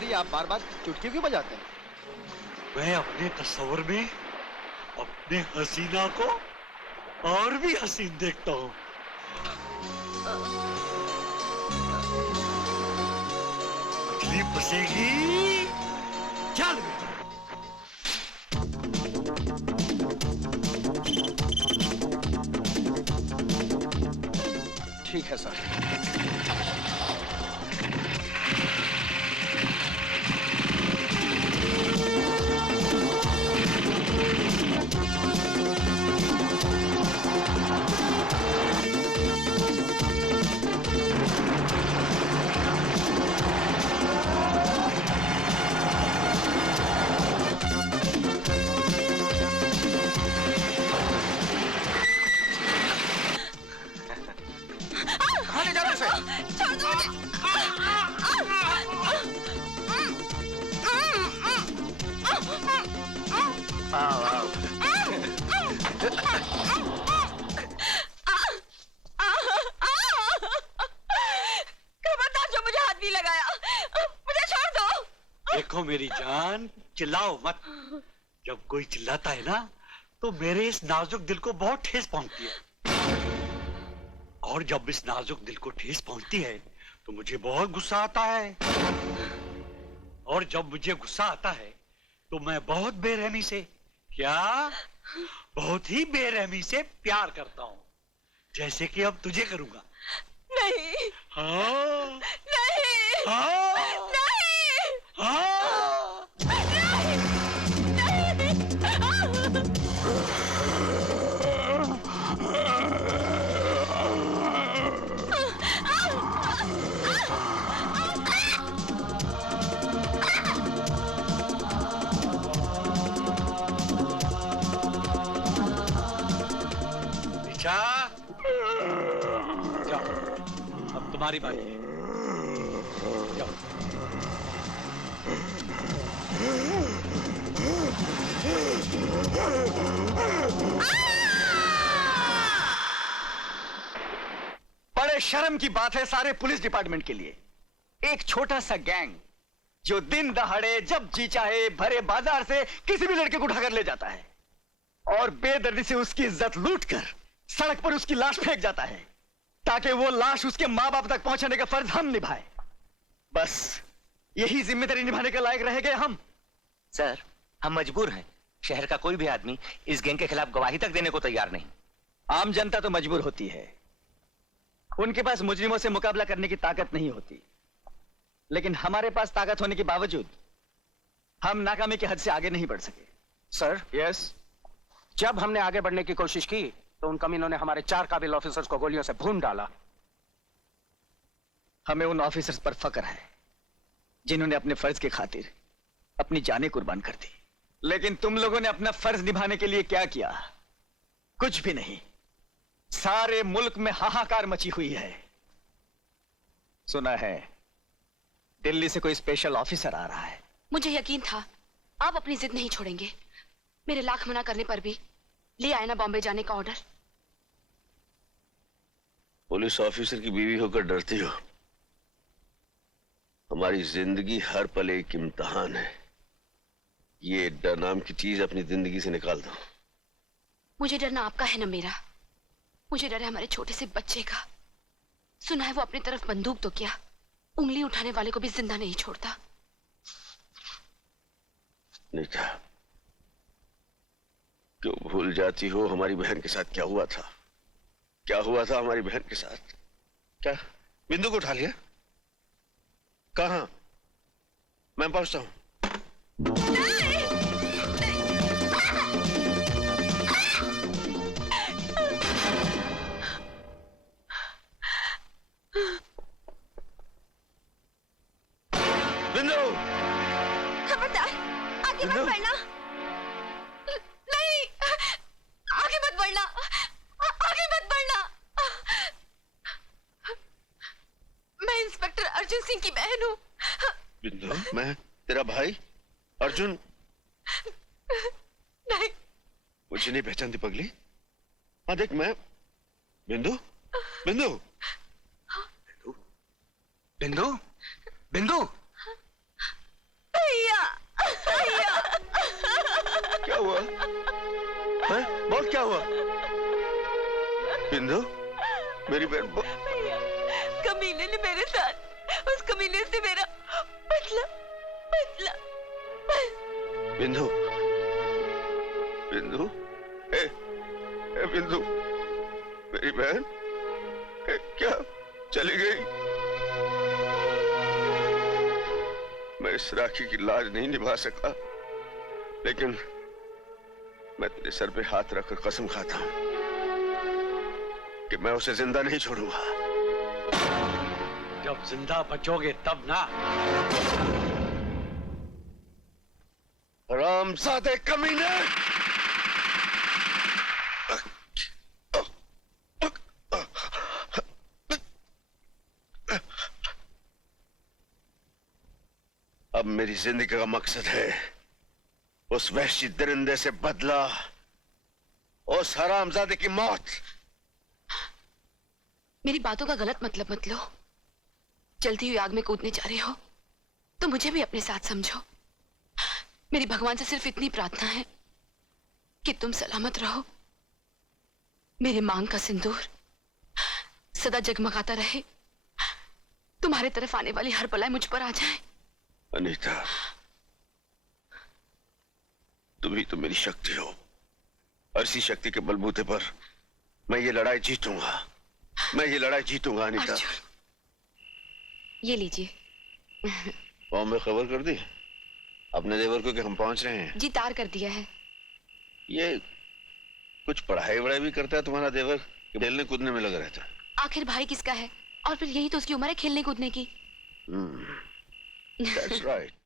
बिहारी, आप बार बार चुटकी क्यों बजाते हैं? मैं अपने तस्वर में अपने हसीना को और भी हसीन देखता हूँ। मछली फंसेगी। चल ठीक है सर। देखो मेरी जान, चिल्लाओ मत। जब कोई चिल्लाता है ना तो मेरे इस नाजुक दिल को बहुत ठेस पहुंचती है, और जब इस नाजुक दिल को ठेस पहुंचती है तो मुझे बहुत गुस्सा आता है, और जब मुझे गुस्सा आता है तो मैं बहुत बेरहमी से, क्या बहुत ही बेरहमी से प्यार करता हूँ, जैसे कि अब तुझे करूंगा। नहीं। हाँ नहीं। हाँ नहीं। हाँ नहीं। निशा, जाओ, अब तुम्हारी बारी है। जाओ। बड़े शर्म की बात है सारे पुलिस डिपार्टमेंट के लिए। एक छोटा सा गैंग जो दिन दहाड़े जब जी चाहे भरे बाजार से किसी भी लड़के को उठाकर ले जाता है और बेदर्दी से उसकी इज्जत लूटकर सड़क पर उसकी लाश फेंक जाता है ताकि वो लाश उसके माँ बाप तक पहुंचाने का फर्ज हम निभाए। बस यही जिम्मेदारी निभाने के लायक रह गए हम। सर, हम मजबूर हैं। शहर का कोई भी आदमी इस गैंग के खिलाफ गवाही तक देने को तैयार नहीं। आम जनता तो मजबूर होती है, उनके पास मुजरिमों से मुकाबला करने की ताकत नहीं होती, लेकिन हमारे पास ताकत होने के बावजूद हम नाकामी की हद से आगे नहीं बढ़ सके। Sir, yes. जब हमने आगे बढ़ने की कोशिश की तो उन कमीनों ने हमारे 4 काबिल ऑफिसर्स को गोलियों से भून डाला। हमें उन ऑफिसर्स पर फक्र है जिन्होंने अपने फर्ज की खातिर अपनी जानें कुर्बान कर दी, लेकिन तुम लोगों ने अपना फर्ज निभाने के लिए क्या किया? कुछ भी नहीं। सारे मुल्क में हाहाकार मची हुई है। सुना है दिल्ली से कोई स्पेशल ऑफिसर आ रहा है। मुझे यकीन था आप अपनी जिद नहीं छोड़ेंगे। मेरे लाख मना करने पर भी ले आए ना बॉम्बे जाने का ऑर्डर। पुलिस ऑफिसर की बीवी होकर डरती हो? हमारी जिंदगी हर पल एक इम्तिहान है। ये डर नाम की चीज अपनी जिंदगी से निकाल दो। मुझे डरना आपका है ना मेरा। मुझे डर है हमारे छोटे से बच्चे का। सुना है वो अपनी तरफ बंदूक तो क्या, उंगली उठाने वाले को भी जिंदा नहीं छोड़ता। नीता, क्यों भूल जाती हो हमारी बहन के साथ क्या हुआ था? क्या हुआ था हमारी बहन के साथ? क्या बिंदु को उठा लिया? कहां? मैं पहुंचता हूं। बिंदु, खबरदार आगे मत बढ़ना। नहीं, आगे मत बढ़ना, आगे मत बढ़ना। मैं इंस्पेक्टर अर्जुन सिंह की बहन हूँ। बिंदु, मैं तेरा भाई अर्जुन। नहीं, मुझे नहीं पहचानती पगली? हाँ देख, मैं बिंदु। बिंदु, बिंदु, बिंदु, बोल क्या हुआ? बिंदु, मेरी बहन भैया, कमीने ने मेरे साथ, उस कमीने से मेरा बदला, बदला। बिंदु, बिंदु, ए बिंदु, मेरी बहन क्या चली गई? मैं इस राखी की लाज नहीं निभा सका, लेकिन मैं तेरे सर पे हाथ रखकर कसम खाता हूं कि मैं उसे जिंदा नहीं छोड़ूंगा। जब जिंदा बचोगे तब ना। हरामजादे कमीने! अब मेरी जिंदगी का मकसद है उस वहशी दरिंदे से बदला, उस हरामजादे की मौत। मेरी बातों का गलत मतलब मत लो। जलती हुई आग में कूदने जा रहे हो तो मुझे भी अपने साथ समझो। मेरी भगवान से सिर्फ इतनी प्रार्थना है कि तुम सलामत रहो। मेरे मांग का सिंदूर सदा जगमगाता रहे। तुम्हारे तरफ आने वाली हर बलाई मुझ पर आ जाए। अनीता, तुम ही तो मेरी शक्ति हो, और इसी शक्ति के बलबूते पर मैं ये लड़ाई जीतूंगा। मैं ये लड़ाई जीतूंगा अनीता। अर्जुन, ये लीजिए। बॉम्बे खबर कर दी अपने देवर को कि हम पहुंच रहे हैं? जी, तार कर दिया है। ये कुछ पढ़ाई वढ़ाई भी करता है तुम्हारा देवर, कि खेलने कूदने में लगा रहता है? आखिर भाई किसका है, और फिर यही तो उसकी उम्र है खेलने कूदने की। That's right.